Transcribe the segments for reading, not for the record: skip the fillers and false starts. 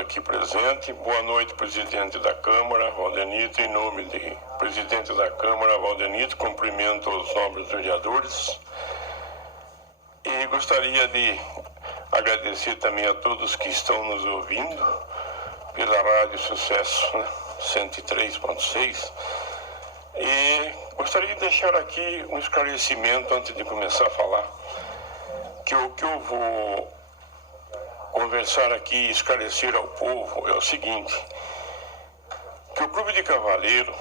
aqui presentes. Boa noite, presidente da Câmara, Valdenito. Em nome do presidente da Câmara, Valdenito, cumprimento os nobres vereadores. E gostaria de agradecer também a todos que estão nos ouvindo pela Rádio Sucesso, né, 103.6. E gostaria de deixar aqui um esclarecimento antes de começar a falar, que o que eu vou conversar aqui e esclarecer ao povo é o seguinte, que o Clube de Cavaleiro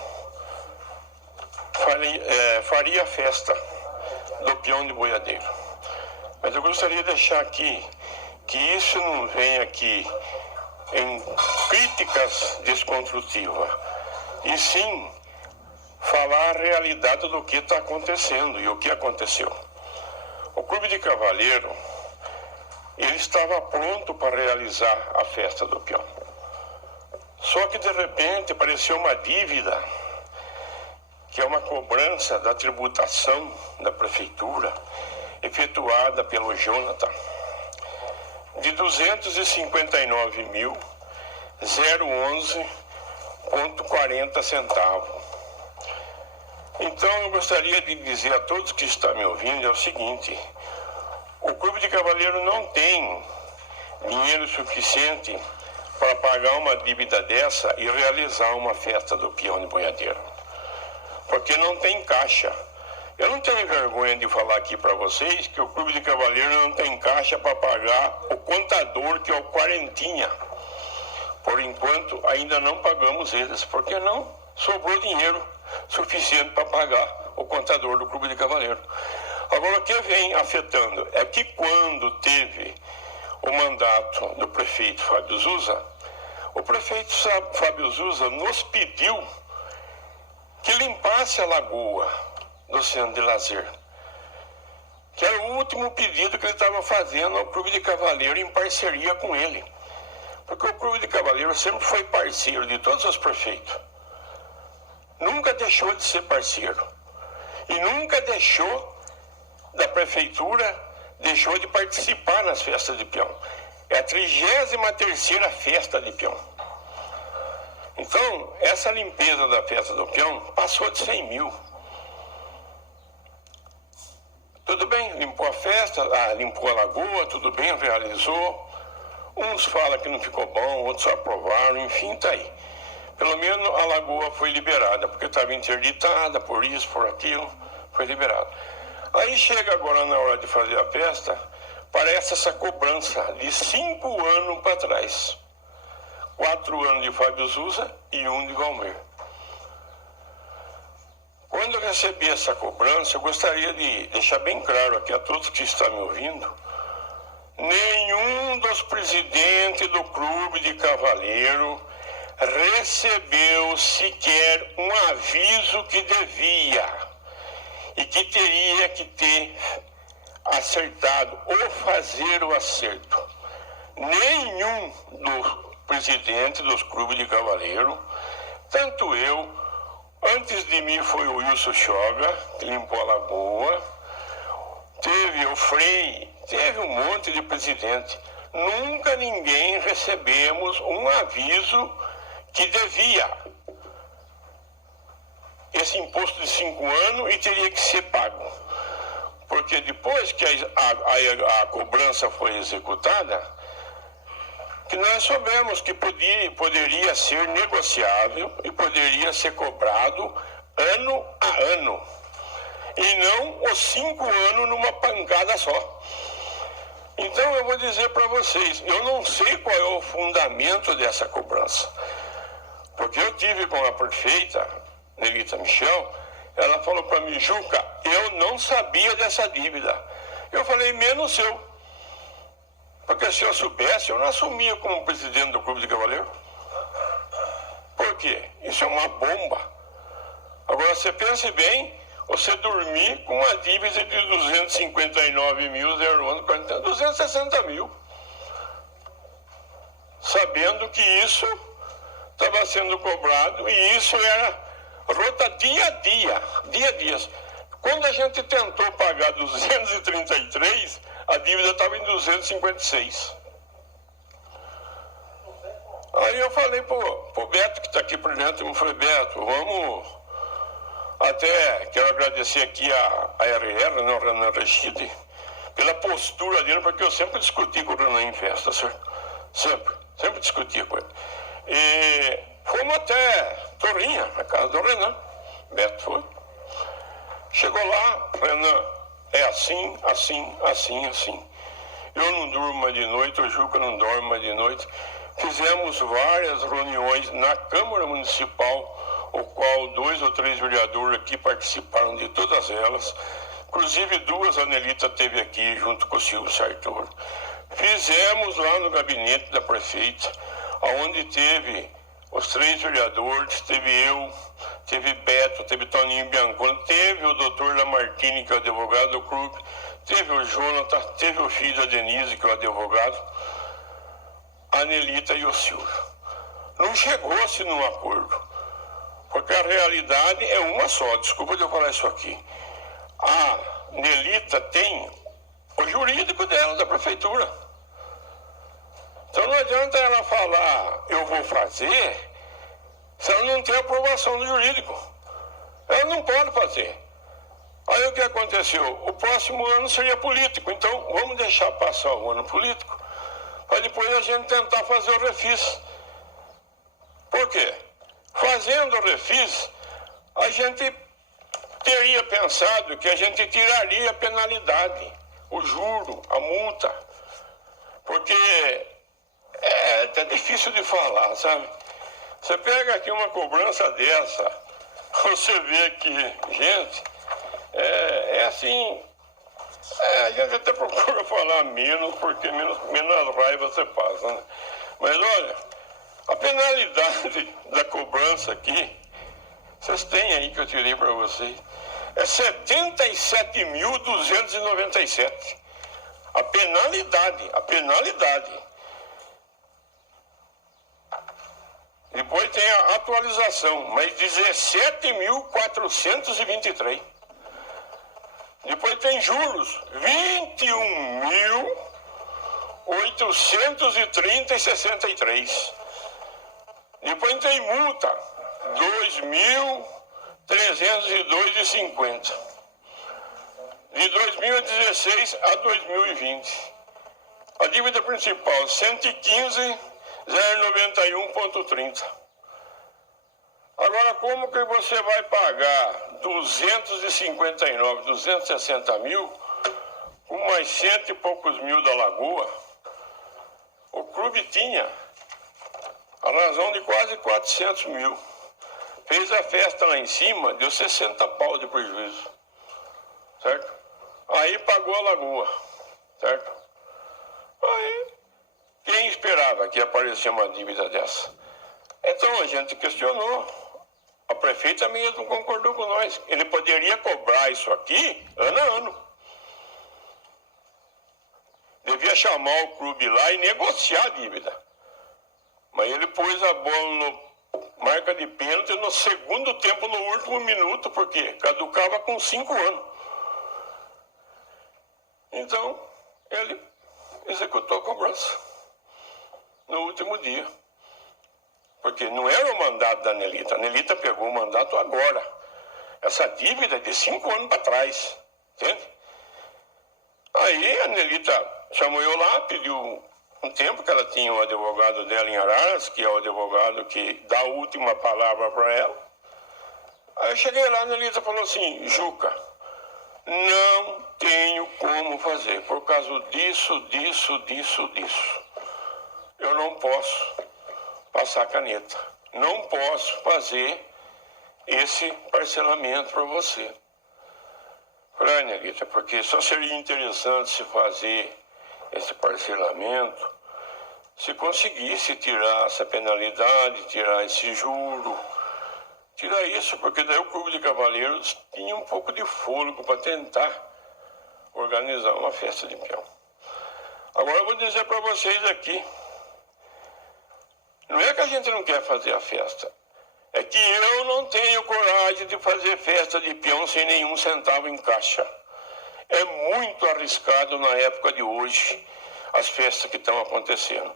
faria a festa do peão de boiadeiro. Mas eu gostaria de deixar aqui que isso não venha aqui em críticas desconstrutivas, e sim falar a realidade do que está acontecendo e o que aconteceu. O Clube de Cavaleiro, ele estava pronto para realizar a festa do peão. Só que de repente apareceu uma dívida, que é uma cobrança da tributação da prefeitura, efetuada pelo Jonathan, de 259.011,40 centavos. Então eu gostaria de dizer a todos que estão me ouvindo é o seguinte: o Clube de Cavaleiro não tem dinheiro suficiente para pagar uma dívida dessa e realizar uma festa do peão de boiadeiro, porque não tem caixa. Eu não tenho vergonha de falar aqui para vocês que o Clube de Cavaleiro não tem caixa para pagar o contador, que é o Quarentinha. Por enquanto, ainda não pagamos eles, porque não sobrou dinheiro suficiente para pagar o contador do Clube de Cavaleiro. Agora, o que vem afetando é que quando teve o mandato do prefeito Fábio Zuza, o prefeito Fábio Zuza nos pediu que limpasse a lagoa do centro de lazer, que era o último pedido que ele estava fazendo ao Clube de Cavaleiro em parceria com ele, porque o Clube de Cavaleiro sempre foi parceiro de todos os prefeitos, nunca deixou de ser parceiro e nunca deixou da prefeitura, deixou de participar nas festas de peão. É a 33ª festa de peão. Então, essa limpeza da festa do peão passou de 100 mil. Tudo bem, limpou a festa, limpou a lagoa, tudo bem, realizou. Uns falam que não ficou bom, outros aprovaram, enfim, tá aí. Pelo menos a lagoa foi liberada, porque estava interditada, por isso, por aquilo, foi liberada. Aí chega agora na hora de fazer a festa, parece essa cobrança de 5 anos para trás. 4 anos de Fábio Zuza e 1 de Valmir. Quando eu recebi essa cobrança, eu gostaria de deixar bem claro aqui a todos que estão me ouvindo, nenhum dos presidentes do Clube de Cavaleiro recebeu sequer um aviso que devia e que teria que ter acertado ou fazer o acerto. Nenhum dos presidentes dos clubes de cavaleiro, tanto eu, antes de mim foi o Wilson Choga, que limpou a lagoa, teve o Frei, teve um monte de presidente. Nunca ninguém recebemos um aviso que devia esse imposto de 5 anos e teria que ser pago. Porque depois que a cobrança foi executada, que nós soubemos que poderia ser negociável e poderia ser cobrado ano a ano. E não os 5 anos numa pancada só. Então eu vou dizer para vocês, eu não sei qual é o fundamento dessa cobrança. Porque eu tive com a prefeita, Nelita Michel, ela falou para mim: Juca, eu não sabia dessa dívida. Eu falei: menos eu. Porque se eu soubesse, eu não assumia como presidente do Clube de Cavaleiro. Por quê? Isso é uma bomba. Agora, você pense bem, você dormir com uma dívida de 259.040, 260 mil. Sabendo que isso estava sendo cobrado e isso era rota dia a dia. Quando a gente tentou pagar 233, a dívida estava em 256. Aí eu falei pro Beto, que está aqui por dentro, eu falei, Beto, vamos... Até quero agradecer aqui a RR, né, o Renan Rechide, pela postura dele, porque eu sempre discuti com o Renan em festa, certo? Sempre discutia com ele. E fomos até Torrinha, na casa do Renan. Beto foi. Chegou lá, Renan, é assim, assim, assim, assim. Eu não durmo mais de noite, o Juca não dorme mais de noite. Fizemos várias reuniões na Câmara Municipal, o qual 2 ou 3 vereadores aqui participaram de todas elas. Inclusive 2 a Nelita teve aqui junto com o Silvio Sartori. Fizemos lá no gabinete da prefeita, onde teve os 3 vereadores, teve eu, teve Beto, teve Toninho Bianconi, teve o doutor Lamartine, que é o advogado do clube, teve o Jonathan, teve o filho da Denise, que é o advogado, a Nelita e o Silvio. Não chegou-se num acordo, porque a realidade é uma só, desculpa de eu falar isso aqui. A Nelita tem o jurídico dela, da prefeitura. Então não adianta ela falar, eu vou fazer, se ela não tem aprovação do jurídico. Ela não pode fazer. Aí o que aconteceu? O próximo ano seria político, então vamos deixar passar o ano político, para depois a gente tentar fazer o refis. Por quê? Fazendo o refis, a gente teria pensado que a gente tiraria a penalidade, o juro, a multa, porque é até difícil de falar, sabe? Você pega aqui uma cobrança dessa, você vê que, gente, é assim, a gente até procura falar menos, porque menos raiva você passa, né? Mas olha, a penalidade da cobrança aqui, vocês têm aí que eu tirei para vocês, é 77.297. A penalidade. Depois tem a atualização, mas 17.423. Depois tem juros, 21.830,63. Depois tem multa, 2.302,50. De 2016 a 2020. A dívida principal, 115.091,30. Agora, como que você vai pagar 260 mil, com mais 100 e poucos mil da Lagoa? O clube tinha a razão de quase 400 mil. Fez a festa lá em cima, deu 60 pau de prejuízo, certo? Aí pagou a Lagoa, certo? Aí, quem esperava que aparecesse uma dívida dessa? Então a gente questionou. A prefeita mesmo concordou com nós. Ele poderia cobrar isso aqui ano a ano. Devia chamar o clube lá e negociar a dívida. Mas ele pôs a bola no marca de pênalti no segundo tempo, no último minuto, porque caducava com 5 anos. Então, ele executou a cobrança no último dia. Porque não era o mandato da Nelita. A Nelita pegou o mandato agora. Essa dívida é de 5 anos para trás. Entende? Aí a Nelita chamou eu lá, pediu um tempo, que ela tinha o advogado dela em Araras, que é o advogado que dá a última palavra para ela. Aí eu cheguei lá, a Nelita falou assim, Juca, não tenho como fazer, por causa disso. Eu não posso passar a caneta. Não posso fazer esse parcelamento para você. Falei, Nelita, porque só seria interessante se fazer esse parcelamento se conseguisse tirar essa penalidade, tirar esse juro, tirar isso, porque daí o Clube de Cavaleiros tinha um pouco de fôlego para tentar organizar uma festa de peão. Agora eu vou dizer para vocês aqui, não é que a gente não quer fazer a festa, é que eu não tenho coragem de fazer festa de peão sem nenhum centavo em caixa. É muito arriscado na época de hoje as festas que estão acontecendo.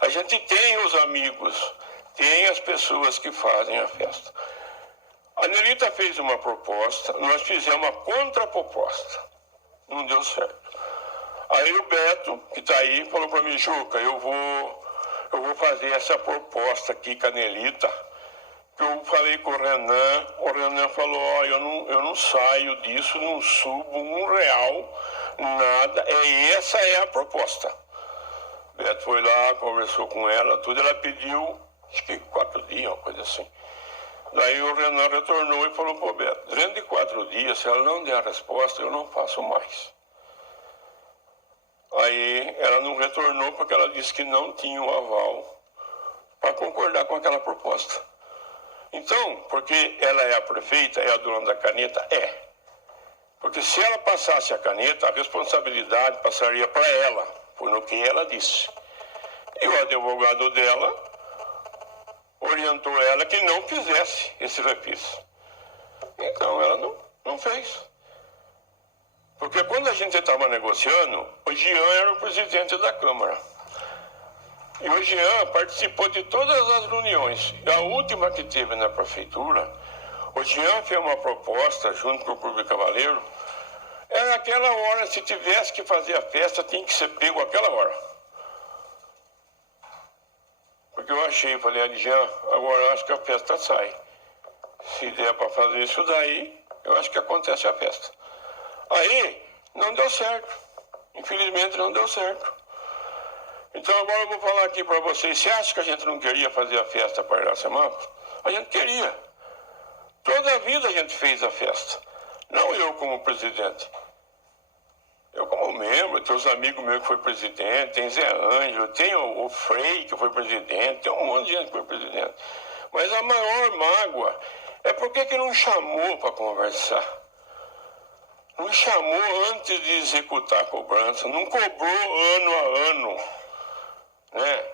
A gente tem os amigos, tem as pessoas que fazem a festa. A Nelita fez uma proposta, nós fizemos uma contraproposta. Não deu certo. Aí o Beto, que está aí, falou para mim, Juca, eu vou fazer essa proposta aqui com a Nelita. Eu falei com o Renan falou, ó, eu não saio disso, não subo R$1, nada, essa é a proposta. O Beto foi lá, conversou com ela, tudo, ela pediu, acho que 4 dias, uma coisa assim. Daí o Renan retornou e falou, pô, Beto, dentro de 4 dias, se ela não der a resposta, eu não faço mais. Aí ela não retornou porque ela disse que não tinha o aval para concordar com aquela proposta. Então, porque ela é a prefeita, é a dona da caneta? É. Porque se ela passasse a caneta, a responsabilidade passaria para ela, por no que ela disse. E o advogado dela orientou ela que não fizesse esse refis. Então ela não fez. Porque quando a gente estava negociando, o Jean era o presidente da Câmara. E o Jean participou de todas as reuniões. E a última que teve na prefeitura, o Jean fez uma proposta junto com o Clube Cavaleiro. Era aquela hora, se tivesse que fazer a festa, tinha que ser pego aquela hora. Porque eu falei, Jean, agora eu acho que a festa sai. Se der para fazer isso daí, eu acho que acontece a festa. Aí, não deu certo. Infelizmente, não deu certo. Então, agora eu vou falar aqui para vocês. Você acha que a gente não queria fazer a festa para Iracemápolis? A gente queria. Toda a vida a gente fez a festa. Não eu como presidente. Eu como membro, tem os amigos meus que foi presidente, tem Zé Ângelo, tem o Frei que foi presidente, tem um monte de gente que foi presidente. Mas a maior mágoa é porque que não chamou para conversar. Não chamou antes de executar a cobrança, não cobrou ano a ano, né?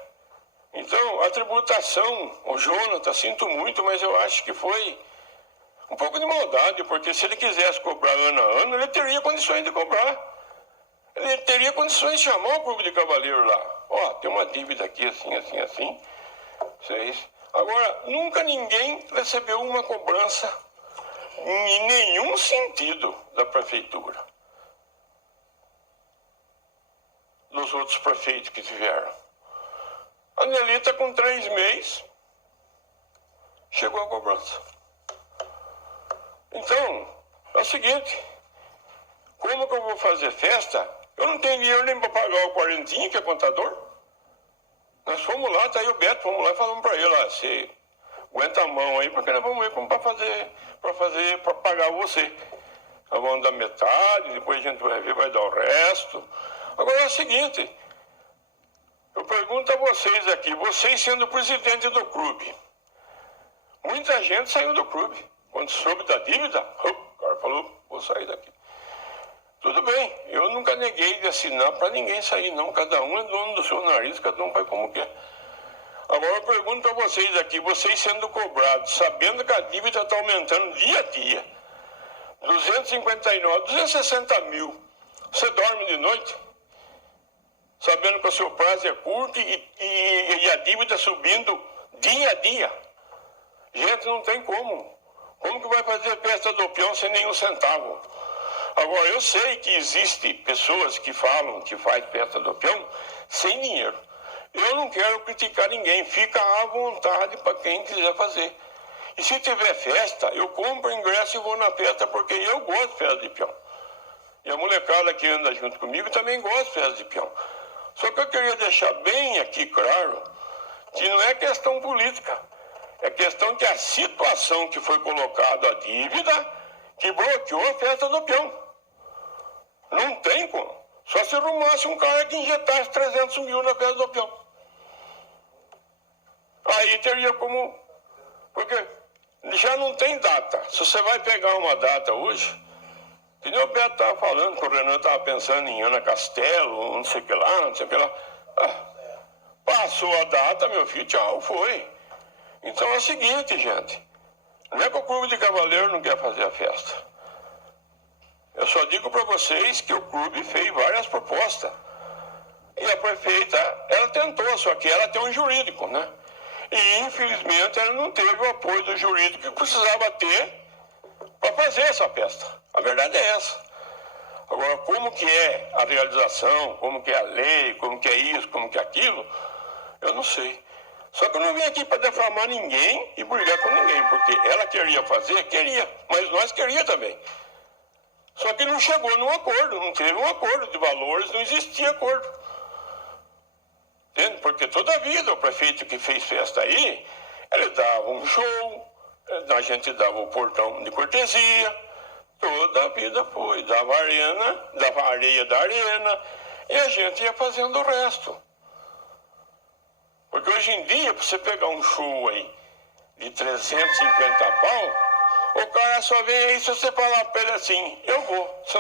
Então, a tributação, o Jonathan, sinto muito, mas eu acho que foi um pouco de maldade, porque se ele quisesse cobrar ano a ano, ele teria condições de cobrar. Ele teria condições de chamar o Clube de Cavaleiro lá. Ó, tem uma dívida aqui, assim, assim, assim. Vocês. Agora, nunca ninguém recebeu uma cobrança em nenhum sentido da prefeitura. Dos outros prefeitos que tiveram. A Nelita, com 3 meses, chegou a cobrança. Então, é o seguinte, como que eu vou fazer festa? Eu não tenho dinheiro nem para pagar o Quarentinha, que é contador. Nós fomos lá, tá aí o Beto, fomos lá e falamos para ele, ó, você aguenta a mão aí, porque nós vamos ver como para pagar você. Nós vamos dar metade, depois a gente vai ver, vai dar o resto. Agora é o seguinte, eu pergunto a vocês aqui, vocês sendo presidente do clube, muita gente saiu do clube. Quando soube da dívida, o cara falou, vou sair daqui. Tudo bem, eu nunca neguei de assinar para ninguém sair, não. Cada um é dono do seu nariz, cada um faz como quer. Agora eu pergunto para vocês aqui, vocês sendo cobrados, sabendo que a dívida está aumentando dia a dia, 259, 260 mil, você dorme de noite? Sabendo que o seu prazo é curto e a dívida subindo dia a dia. Gente, não tem como. Como que vai fazer festa do peão sem nenhum centavo? Agora, eu sei que existe pessoas que falam que faz festa do peão sem dinheiro. Eu não quero criticar ninguém, fica à vontade para quem quiser fazer. E se tiver festa, eu compro ingresso e vou na festa, porque eu gosto de festa de peão. E a molecada que anda junto comigo também gosta de festa de peão. Só que eu queria deixar bem aqui claro que não é questão política. É questão que a situação que foi colocada, a dívida, que bloqueou a festa do peão. Não tem como. Só se arrumasse um cara que injetasse 300 mil na festa do peão. Aí teria como... Porque já não tem data. Se você vai pegar uma data hoje, que nem o Beto estava falando, que o Renan estava pensando em Ana Castelo, não sei o que lá, não sei o que lá. Passou a data, meu filho, tchau, foi. Então é o seguinte, gente. Não é que o Clube de Cavaleiro não quer fazer a festa. Eu só digo para vocês que o clube fez várias propostas. E a prefeita, ela tentou, só que ela tem um jurídico, né? E infelizmente ela não teve o apoio do jurídico que precisava ter para fazer essa festa. A verdade é essa. Agora, como que é a realização, como que é a lei, como que é isso, como que é aquilo, eu não sei. Só que eu não vim aqui para defamar ninguém e brigar com ninguém, porque ela queria fazer, queria, mas nós queria também. Só que não chegou num acordo, não teve um acordo de valores, não existia acordo. Entende? Porque toda a vida o prefeito que fez festa aí, ele dava um show, a gente dava o portão de cortesia, toda a vida foi, dava arena, dava areia da arena, e a gente ia fazendo o resto. Porque hoje em dia, para você pegar um show aí de 350 pau, o cara só vem aí se você falar para ele assim, eu vou, você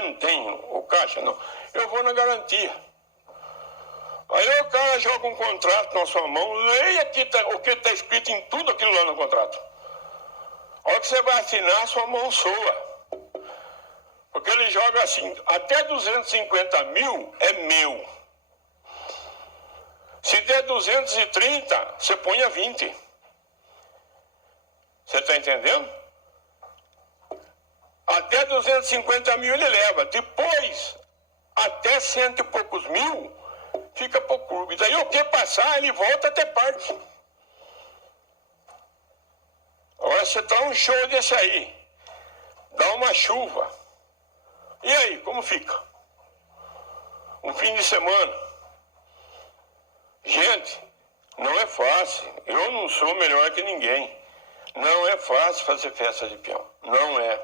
não tem o caixa, não, eu vou na garantia. Aí o cara joga um contrato na sua mão, leia aqui o que está escrito em tudo aquilo lá no contrato. A hora que você vai assinar, sua mão soa. Porque ele joga assim, até 250 mil é meu. Se der 230, você põe a 20. Você está entendendo? Até 250 mil ele leva. Depois, até 100 e poucos mil, fica para o clube. Daí o que passar, ele volta até parte. Agora você dá um show desse aí, dá uma chuva. E aí, como fica? Um fim de semana. Gente, não é fácil. Eu não sou melhor que ninguém. Não é fácil fazer festa de peão. Não é.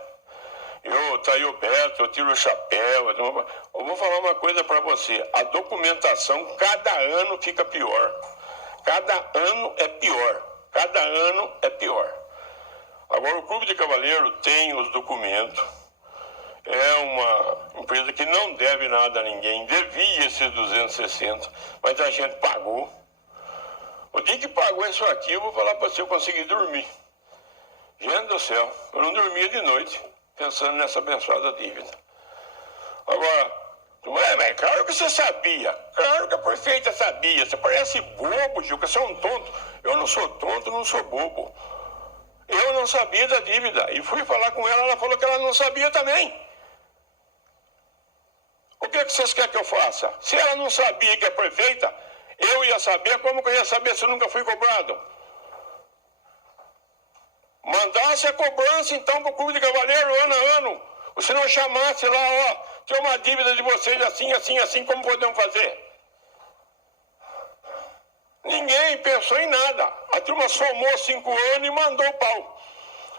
Tá aí o Beto, eu tiro o chapéu. Eu vou falar uma coisa para você. A documentação, cada ano fica pior. Cada ano é pior. Cada ano é pior. Agora, o Clube de Cavaleiro tem os documentos. É uma empresa que não deve nada a ninguém, devia esses 260, mas a gente pagou. O dia que pagou isso aqui, eu vou falar para você, eu consegui dormir. Gente do céu, eu não dormia de noite, pensando nessa abençoada dívida. Agora, mas claro que você sabia, claro que a prefeita sabia, você parece bobo, Gil, você é um tonto. Eu não sou tonto, não sou bobo. Eu não sabia da dívida, e fui falar com ela, ela falou que ela não sabia também. O que vocês querem que eu faça? Se ela não sabia que é prefeita, eu ia saber, como que eu ia saber se eu nunca fui cobrado? Mandasse a cobrança então para o Clube de Cavaleiro ano a ano. Ou se não chamasse lá, ó, tem uma dívida de vocês assim, assim, assim, como podemos fazer? Ninguém pensou em nada. A turma somou 5 anos e mandou o pau.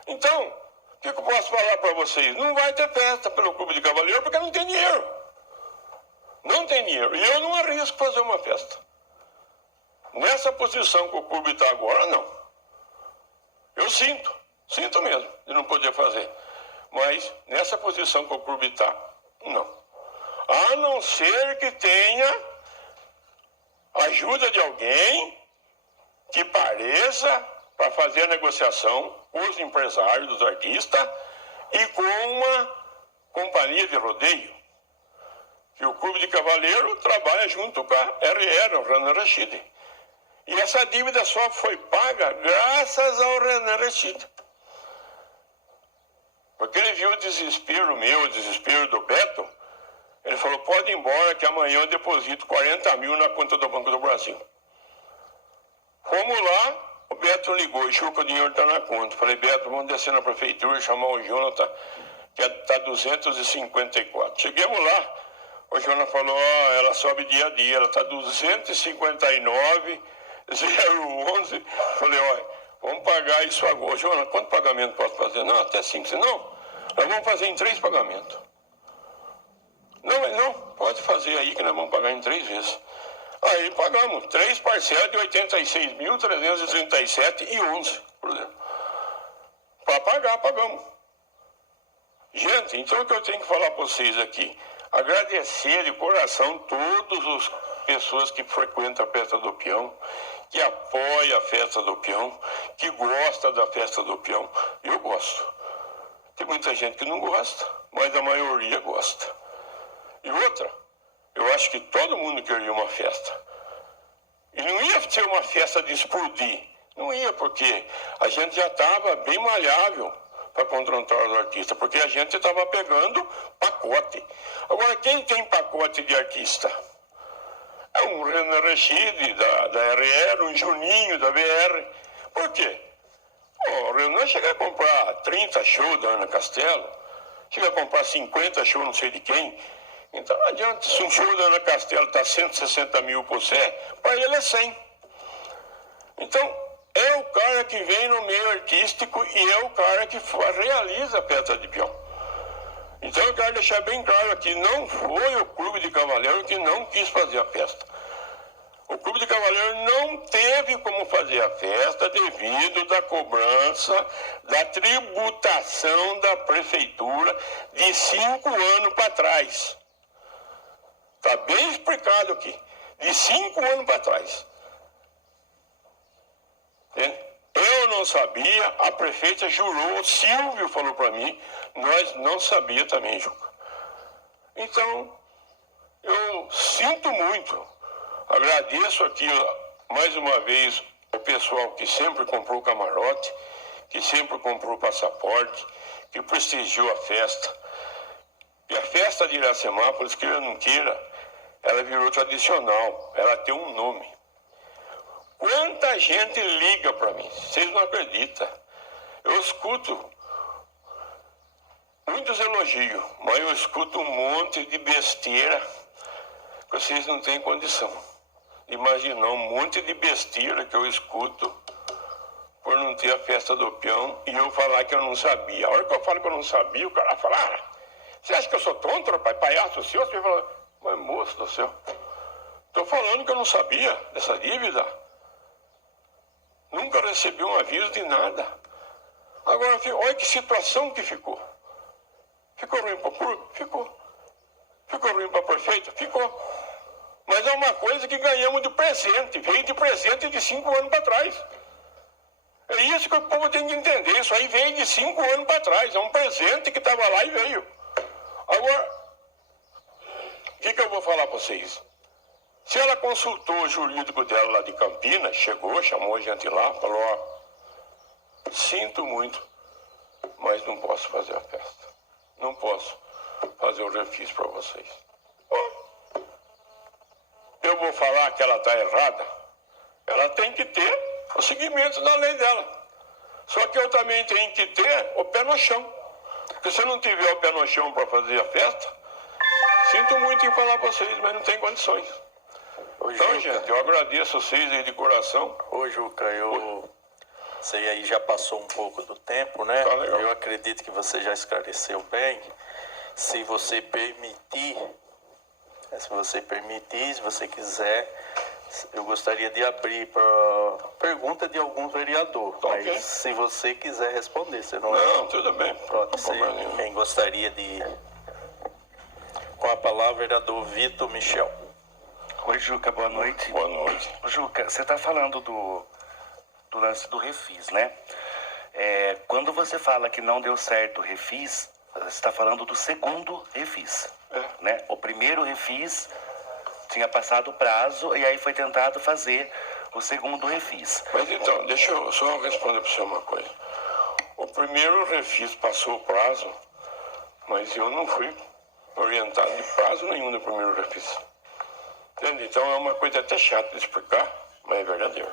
Então, o que eu posso falar para vocês? Não vai ter festa pelo Clube de Cavaleiro porque não tem dinheiro. Não tem dinheiro. E eu não arrisco fazer uma festa. Nessa posição que o clube está agora, não. Eu sinto mesmo de não poder fazer. Mas nessa posição que o clube está, não. A não ser que tenha ajuda de alguém que pareça para fazer a negociação com os empresários dos artistas e com uma companhia de rodeio. Que o Clube de Cavaleiro trabalha junto com a RR, o Renan Rashid. E essa dívida só foi paga graças ao Renan Rashid. Porque ele viu o desespero meu, o desespero do Beto. Ele falou, pode ir embora que amanhã eu deposito 40 mil na conta do Banco do Brasil. Fomos lá, o Beto ligou, achou que o dinheiro está na conta. Falei, Beto, vamos descer na prefeitura e chamar o Jonathan, que está 254. Chegamos lá. O Jonas falou, ó, ela sobe dia a dia, ela está 259,011. Falei, ó, vamos pagar isso agora. Jonas, quanto pagamento posso fazer? Não, até 5. Não, nós vamos fazer em 3 pagamentos. Não, pode fazer aí que nós vamos pagar em 3 vezes. Aí pagamos 3 parcelas de 86.337,11, por exemplo. Para pagar, pagamos. Gente, então o que eu tenho que falar para vocês aqui? Agradecer de coração todas as pessoas que frequentam a festa do peão, que apoiam a festa do peão, que gostam da festa do peão. Eu gosto. Tem muita gente que não gosta, mas a maioria gosta. E outra, Eu acho que todo mundo queria uma festa. E não ia ser uma festa de explodir. Não ia, porque a gente já estava bem malhável para contratar os artistas, porque a gente estava pegando pacote. Agora, quem tem pacote de artista? É um Renan Rechid da RR, um Juninho da VR. Por quê? O Renan chega a comprar 30 shows da Ana Castelo, chega a comprar 50 shows não sei de quem. Então não adianta, se um show da Ana Castelo está 160 mil por sé, para ele é 100. Então, é o cara que vem no meio artístico e é o cara que realiza a festa de peão. Então eu quero deixar bem claro aqui, não foi o Clube de Cavaleiro que não quis fazer a festa. O Clube de Cavaleiro não teve como fazer a festa devido da cobrança da tributação da prefeitura de 5 anos para trás. Está bem explicado aqui. De 5 anos para trás. Eu não sabia, a prefeita jurou, o Silvio falou para mim, nós não sabia também, Juca. Então, eu sinto muito, agradeço aqui mais uma vez o pessoal que sempre comprou camarote, que sempre comprou passaporte, que prestigiou a festa. E a festa de Iracemápolis, queira ou não queira, ela virou tradicional, ela tem um nome. Quanta gente liga para mim, vocês não acreditam. Eu escuto muitos elogios, mas eu escuto um monte de besteira que vocês não têm condição de imaginar. Um monte de besteira que eu escuto por não ter a festa do peão e eu falar que eu não sabia. A hora que eu falo que eu não sabia, o cara fala, você acha que eu sou tonto, rapaz, palhaço seu? Você fala, mas moço do céu, estou falando que eu não sabia dessa dívida. Nunca recebi um aviso de nada. Agora, olha que situação que ficou. Ficou ruim para o público? Ficou. Ficou ruim para a prefeita? Ficou. Mas é uma coisa que ganhamos de presente. Veio de presente de 5 anos para trás. É isso que o povo tem que entender. Isso aí veio de 5 anos para trás. É um presente que estava lá e veio. Agora, o que eu vou falar para vocês? Se ela consultou o jurídico dela lá de Campinas, chegou, chamou a gente lá, falou, sinto muito, mas não posso fazer a festa. Não posso fazer o refis para vocês. Eu vou falar que ela está errada? Ela tem que ter o seguimento da lei dela. Só que eu também tenho que ter o pé no chão. Porque se eu não tiver o pé no chão para fazer a festa, sinto muito em falar para vocês, mas não tem condições. Ô, então, Juca, gente, eu agradeço vocês aí de coração. Ô, Juca, você aí já passou um pouco do tempo, né? Tá legal. Eu acredito que você já esclareceu bem. Se você permitir, se você quiser, eu gostaria de abrir para pergunta de algum vereador. Tá, mas okay. Se você quiser responder, você não... Não, tudo bem. Pode ser. Quem gostaria de... Com a palavra, vereador Vitor Michel. Oi, Juca, boa noite. Boa noite. Juca, você está falando do lance do refis, né? Quando você fala que não deu certo o refis, você está falando do segundo refis, né? O primeiro refis tinha passado o prazo e aí foi tentado fazer o segundo refis. Mas então, deixa eu só responder para você uma coisa. O primeiro refis passou o prazo, mas eu não fui orientado de prazo nenhum do primeiro refis. Entende? Então é uma coisa até chata de explicar, mas é verdadeiro.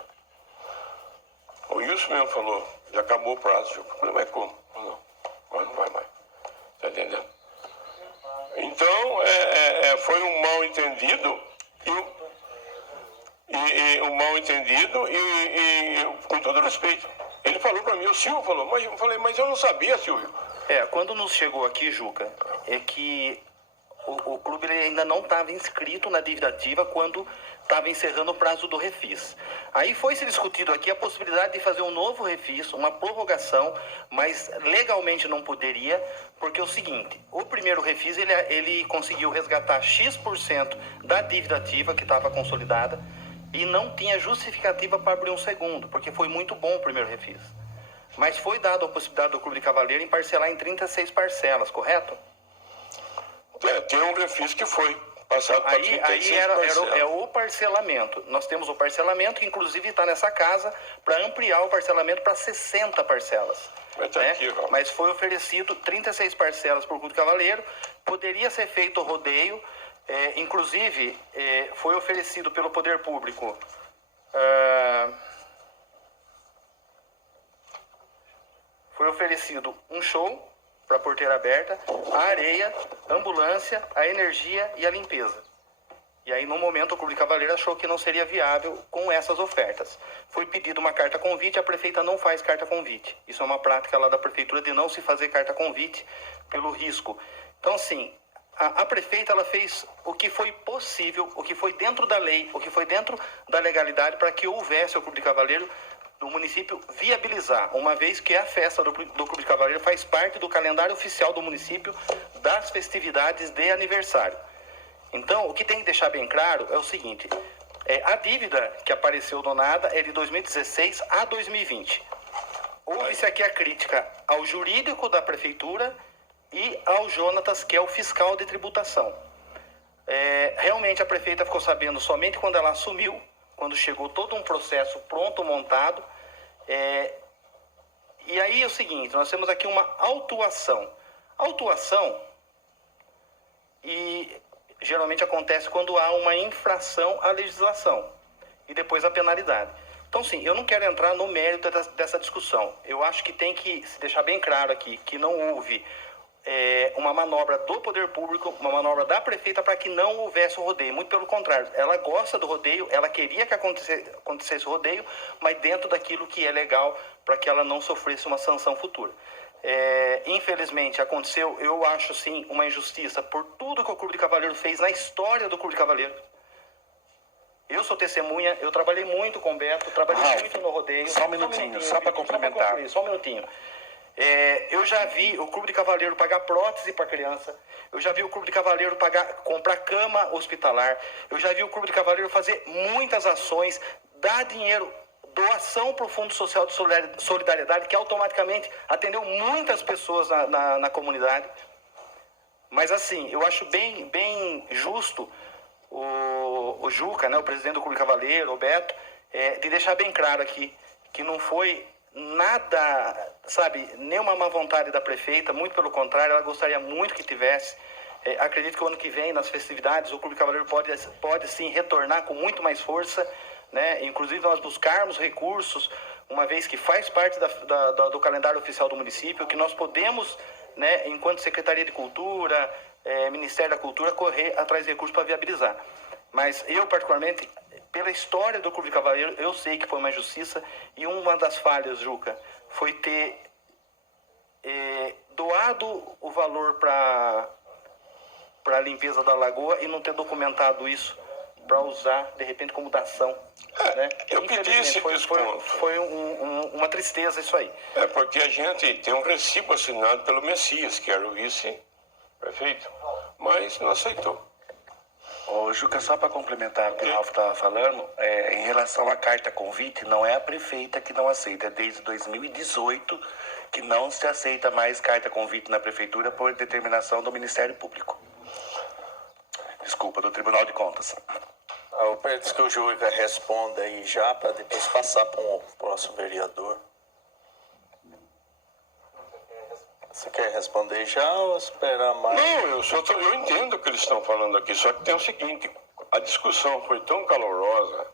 O Wilson mesmo falou, já acabou o prazo. Eu falei, mas como? Não, mas não vai mais. Tá entendendo? Então, foi um mal entendido e com todo respeito. Ele falou para mim, o Silvio falou, mas eu falei, mas eu não sabia, Silvio. Quando nos chegou aqui, Juca, é que o clube ele ainda não estava inscrito na dívida ativa quando estava encerrando o prazo do refis. Aí foi se discutido aqui a possibilidade de fazer um novo refis, uma prorrogação, mas legalmente não poderia, porque é o seguinte, o primeiro refis ele conseguiu resgatar X% da dívida ativa que estava consolidada e não tinha justificativa para abrir um segundo, porque foi muito bom o primeiro refis. Mas foi dada a possibilidade do Clube de Cavaleiro em parcelar em 36 parcelas, correto? Tem um refis que foi Passado para Aí 36 é parcelas. o parcelamento. Nós temos o parcelamento, que inclusive está nessa casa, para ampliar o parcelamento para 60 parcelas. Mas tá Né? aqui, ó. Mas foi oferecido 36 parcelas por Clube Cavaleiro. Poderia ser feito o rodeio. Inclusive, foi oferecido pelo Poder Público. Foi oferecido um show para porteira aberta, a areia, a ambulância, a energia e a limpeza. E aí, no momento, o Clube Cavaleiro achou que não seria viável com essas ofertas. Foi pedido uma carta convite, a prefeita não faz carta convite. Isso é uma prática lá da prefeitura de não se fazer carta convite pelo risco. Então, assim, a prefeita ela fez o que foi possível, o que foi dentro da lei, o que foi dentro da legalidade para que houvesse o Clube Cavaleiro do município viabilizar, uma vez que a festa do Clube Cavaleiro faz parte do calendário oficial do município das festividades de aniversário. Então, o que tem que deixar bem claro é o seguinte, a dívida que apareceu donada é de 2016 a 2020. Houve-se aqui a crítica ao jurídico da prefeitura e ao Jonatas, que é o fiscal de tributação. Realmente a prefeita ficou sabendo somente quando ela assumiu, quando chegou todo um processo pronto, montado. E aí é o seguinte, nós temos aqui uma autuação. Autuação, e geralmente acontece quando há uma infração à legislação e depois a penalidade. Então, sim, eu não quero entrar no mérito dessa discussão. Eu acho que tem que se deixar bem claro aqui que não houve uma manobra do poder público, uma manobra da prefeita para que não houvesse o rodeio. Muito pelo contrário, ela gosta do rodeio, ela queria que acontecesse o rodeio, mas dentro daquilo que é legal para que ela não sofresse uma sanção futura. Infelizmente aconteceu, eu acho sim, uma injustiça por tudo que o Clube de Cavaleiro fez na história do Clube de Cavaleiro. Eu sou testemunha, eu trabalhei muito com o Beto, trabalhei muito no rodeio. Só um minutinho, só para complementar. Só um minutinho. Eu já vi o Clube de Cavaleiro pagar prótese para criança. Eu já vi o Clube de Cavaleiro comprar cama hospitalar. Eu já vi o Clube de Cavaleiro fazer muitas ações, dar dinheiro, doação para o Fundo Social de Solidariedade, que automaticamente atendeu muitas pessoas na comunidade. Mas assim, eu acho bem justo o Juca, né, o presidente do Clube de Cavaleiro, o Beto, de deixar bem claro aqui que não foi nada, sabe, nenhuma má vontade da prefeita, muito pelo contrário, ela gostaria muito que tivesse. Acredito que o ano que vem, nas festividades, o Clube Cavaleiro pode sim retornar com muito mais força, né? Inclusive nós buscarmos recursos, uma vez que faz parte do calendário oficial do município, que nós podemos, né, enquanto Secretaria de Cultura, Ministério da Cultura, correr atrás de recursos para viabilizar. Mas eu, particularmente, pela história do Clube de Cavaleiro, eu sei que foi uma injustiça, e uma das falhas, Juca, foi ter doado o valor para a limpeza da lagoa e não ter documentado isso para usar, de repente, como dação. Né? Eu pedi esse desconto. Foi uma tristeza isso aí. Porque a gente tem um recibo assinado pelo Messias, que era o vice-prefeito, mas não aceitou. Ô, Juca, só para complementar o que o Ralf estava falando, em relação à carta convite, não é a prefeita que não aceita, é desde 2018 que não se aceita mais carta convite na prefeitura por determinação do Ministério Público. Desculpa, do Tribunal de Contas. Eu peço que o Juca responda aí já, para depois passar para o próximo vereador. Você quer responder já ou esperar mais? Não, eu entendo o que eles estão falando aqui, só que tem o seguinte, a discussão foi tão calorosa.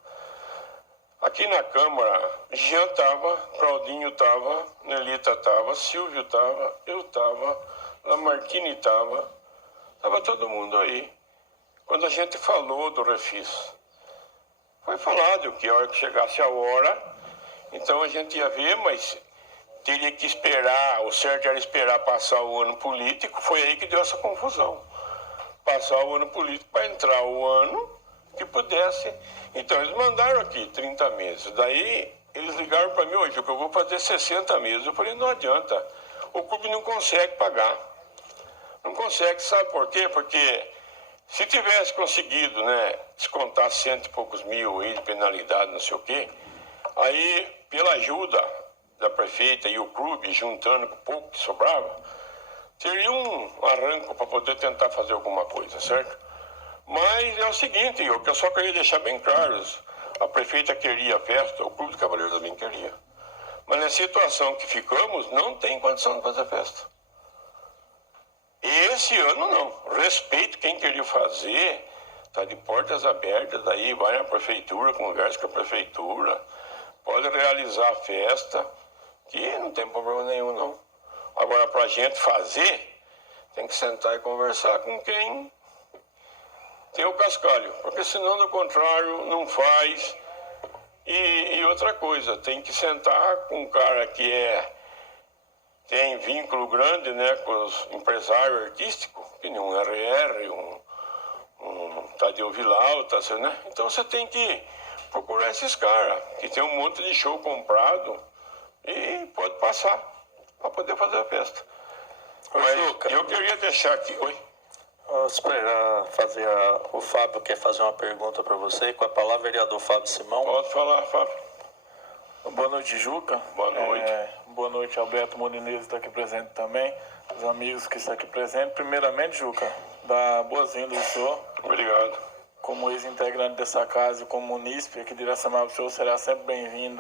Aqui na Câmara, Jean estava, Claudinho estava, Nelita estava, Silvio estava, eu estava, Lamartine estava todo mundo aí. Quando a gente falou do Refis, foi falado que a hora que chegasse a hora, então a gente ia ver, mas teria que esperar, o certo era esperar passar o ano político, foi aí que deu essa confusão. Passar o ano político para entrar o ano que pudesse. Então eles mandaram aqui 30 meses. Daí eles ligaram para mim hoje, que eu vou fazer 60 meses. Eu falei, não adianta, o clube não consegue pagar. Não consegue, sabe por quê? Porque se tivesse conseguido, né, descontar 100 e poucos mil aí de penalidade, não sei o quê, aí pela ajuda da prefeita e o clube, juntando com o pouco que sobrava, teria um arranco para poder tentar fazer alguma coisa, certo? Mas é o seguinte, eu só queria deixar bem claro, a prefeita queria a festa, o Clube de Cavaleiros também queria. Mas na situação que ficamos, não tem condição de fazer festa. E esse ano não. Respeito quem queria fazer, está de portas abertas, daí vai na prefeitura, conversa com a prefeitura, pode realizar a festa, que não tem problema nenhum não. Agora, para a gente fazer, tem que sentar e conversar com quem tem o cascalho, porque senão, do contrário, não faz. E outra coisa, tem que sentar com um cara que tem vínculo grande, né, com os empresários artísticos, que nem um RR, um Tadeu Vilau, né? Então você tem que procurar esses caras, que tem um monte de show comprado e pode passar para poder fazer a festa. Mas Juca, eu queria deixar aqui... Oi? esperar fazer o Fábio quer fazer uma pergunta para você. Com a palavra, vereador Fábio Simão. Pode falar, Fábio. Boa noite, Juca. Boa noite. Boa noite, Alberto Molinese está aqui presente também. Os amigos que estão aqui presentes. Primeiramente, Juca, dá boas-vindas ao senhor. Obrigado. Como ex-integrante dessa casa e como munícipe aqui de Iracemápolis, o senhor será sempre bem-vindo